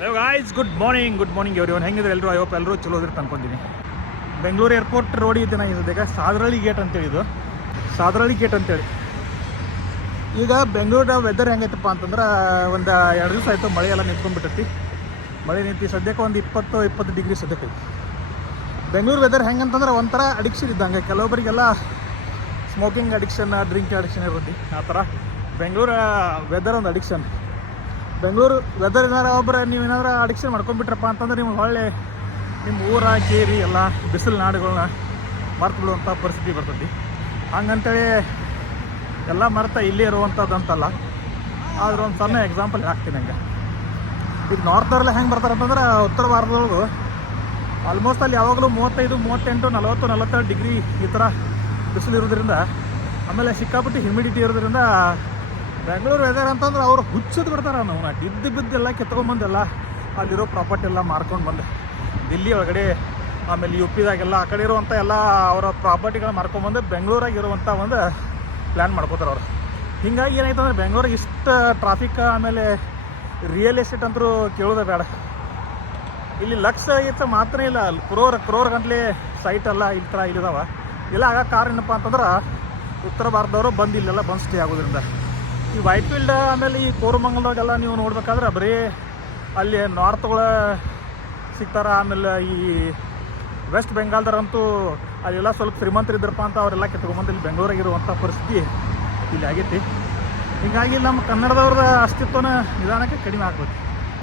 Hello guys, good morning everyone. ಹೆಂಗಿದ್ರೆ ಎಲ್ಲರೂ ಐವತ್ತು ಎಲ್ಲರೂ ಚಲೋ ಇದ್ರೆ ಅನ್ಕೊಂತೀನಿ. ಬೆಂಗಳೂರು ಏರ್ಪೋರ್ಟ್ ರೋಡ್ ಇದನ್ನ ಈಗ ಸಾದ್ರಳ್ಳಿ ಗೇಟ್ ಅಂತೇಳಿ, ಇದು ಸಾದ್ರಳ್ಳಿ ಗೇಟ್ ಅಂತೇಳಿ. ಈಗ ಬೆಂಗಳೂರ ವೆದರ್ ಹೆಂಗೈತಪ್ಪ ಅಂತಂದ್ರೆ, ಒಂದು 2 ದಿವಸ ಆಯಿತು ಮಳೆ ಎಲ್ಲ ನಿಂತ್ಕೊಂಡ್ಬಿಟ್ಟೈತಿ. ಮಳೆ ನಿಂತು ಸದ್ಯಕ್ಕೆ ಒಂದು 20 ಡಿಗ್ರಿ ಸದ್ಯಕ್ಕೆ ಐತಿ. ಬೆಂಗಳೂರು ವೆದರ್ ಹೆಂಗಂತಂದ್ರೆ ಒಂಥರ ಅಡಿಕ್ಷನ್ ಇದ್ದಂಗೆ. ಕೆಲವೊಬ್ಬರಿಗೆಲ್ಲ ಸ್ಮೋಕಿಂಗ್ ಅಡಿಕ್ಷನ್, ಡ್ರಿಂಕ್ ಅಡಿಕ್ಷನ್ ಇರುತ್ತೆ. ಆ ಥರ ಬೆಂಗಳೂರು ವೆದರ್ ಒಂದು ಅಡಿಕ್ಷನ್. ಬೆಂಗಳೂರು ವೆದರ್ ಏನಾರು ನೀವು ಏನಾದ್ರು ಅಡಿಕ್ಷನ್ ಮಾಡ್ಕೊಂಡ್ಬಿಟ್ರಪ್ಪ ಅಂತಂದ್ರೆ ನಿಮ್ಗೆ ಹೊಳ್ಳೆ ನಿಮ್ಮ ಊರ ಕೇರಿ ಎಲ್ಲ ಬಿಸಿಲು ನಾಡುಗಳನ್ನ ಮರ್ತು ಬಿಡುವಂಥ ಪರಿಸ್ಥಿತಿ ಬರ್ತೈತಿ. ಹಂಗಂತೇಳಿ ಎಲ್ಲ ಮರ್ತ ಇಲ್ಲೇ ಇರುವಂಥದ್ದು ಅಂತಲ್ಲ, ಆದ್ರೆ ಒಂದು ಸಣ್ಣ ಎಕ್ಸಾಂಪಲ್ ಹಾಕ್ತೀನಿ. ಹಂಗೆ ಈಗ ನಾರ್ತವರೆಲ್ಲ ಹೆಂಗೆ ಬರ್ತಾರೆ ಅಂತಂದ್ರೆ, ಉತ್ತರ ಭಾರತದೊಳಗು ಆಲ್ಮೋಸ್ಟ್ ಅಲ್ಲಿ ಯಾವಾಗಲೂ 35, 38, 40, 42 ಡಿಗ್ರಿ ಈ ಥರ ಬಿಸಿಲು ಇರೋದ್ರಿಂದ, ಆಮೇಲೆ ಸಿಕ್ಕಾಪಟ್ಟಿ ಹ್ಯುಮಿಡಿಟಿ ಇರೋದ್ರಿಂದ ಬೆಂಗಳೂರು ವೆದರ್ ಅಂತಂದ್ರೆ ಅವ್ರು ಹುಚ್ಚಿದ್ದು ಬಿಡ್ತಾರೆ. ನಾವು ಬಿದ್ದೆಲ್ಲ ಕಿತ್ಕೊಂಡ್ಬಂದೆಲ್ಲ ಅಲ್ಲಿರೋ ಪ್ರಾಪರ್ಟಿ ಎಲ್ಲ ಮಾರ್ಕೊಂಡು ಬಂದೆ ದಿಲ್ಲಿ ಒಳಗಡೆ, ಆಮೇಲೆ UP-ದಾಗೆಲ್ಲ ಆ ಕಡೆ ಇರುವಂಥ ಎಲ್ಲ ಅವರ ಪ್ರಾಪರ್ಟಿಗಳನ್ನ ಮಾರ್ಕೊಂಡ್ಬಂದು ಬೆಂಗಳೂರಾಗಿರುವಂಥ ಒಂದು ಪ್ಲ್ಯಾನ್ ಮಾಡ್ಕೋತಾರೆ ಅವರು. ಹೀಗಾಗಿ ಏನಾಯ್ತು ಅಂದರೆ ಬೆಂಗಳೂರಿಗೆ ಇಷ್ಟು ಟ್ರಾಫಿಕ್, ಆಮೇಲೆ ರಿಯಲ್ ಎಸ್ಟೇಟ್ ಅಂತರೂ ಕೇಳೋದೇ ಬೇಡ. ಇಲ್ಲಿ ಲಕ್ಷ ಇತ್ತು ಮಾತ್ರ ಇಲ್ಲ, ಕ್ರೋರ್ ಗಂಟ್ಲೆ ಸೈಟ್ ಎಲ್ಲ ಈ ಥರ ಇಲ್ಲಿದಾವ. ಇಲ್ಲ ಆಗ ಕಾರಣ ಏನಪ್ಪ ಅಂತಂದ್ರೆ, ಉತ್ತರ ಭಾರತದವರು ಬಂದು ಇಲ್ಲೆಲ್ಲ ಬಂದು ಸ್ಟೇ ಆಗೋದ್ರಿಂದ. ಈ ವೈಟ್ ಫೀಲ್ಡ್ ಆಮೇಲೆ ಈ ಕೋರಮಂಗಲದಾಗೆಲ್ಲ ನೀವು ನೋಡ್ಬೇಕಾದ್ರೆ ಬರೀ ಅಲ್ಲಿ ನಾರ್ತ್ಗಳ ಸಿಗ್ತಾರ. ಆಮೇಲೆ ಈ ವೆಸ್ಟ್ ಬೆಂಗಾಲ್ದಾರಂತೂ ಅಲ್ಲೆಲ್ಲ ಸ್ವಲ್ಪ ಶ್ರೀಮಂತರಿದ್ರಪ್ಪ ಅಂತ ಅವರೆಲ್ಲ ಕಿತ್ಕೊಂಡ್ಬಂದು ಇಲ್ಲಿ ಬೆಂಗಳೂರಾಗಿರುವಂಥ ಪರಿಸ್ಥಿತಿ ಇಲ್ಲಿ ಆಗೈತಿ. ಹೀಗಾಗಿ ನಮ್ಮ ಕನ್ನಡದವ್ರದ್ದು ಅಸ್ತಿತ್ವನ ನಿಧಾನಕ್ಕೆ ಕಡಿಮೆ ಆಗ್ಬೇಕು.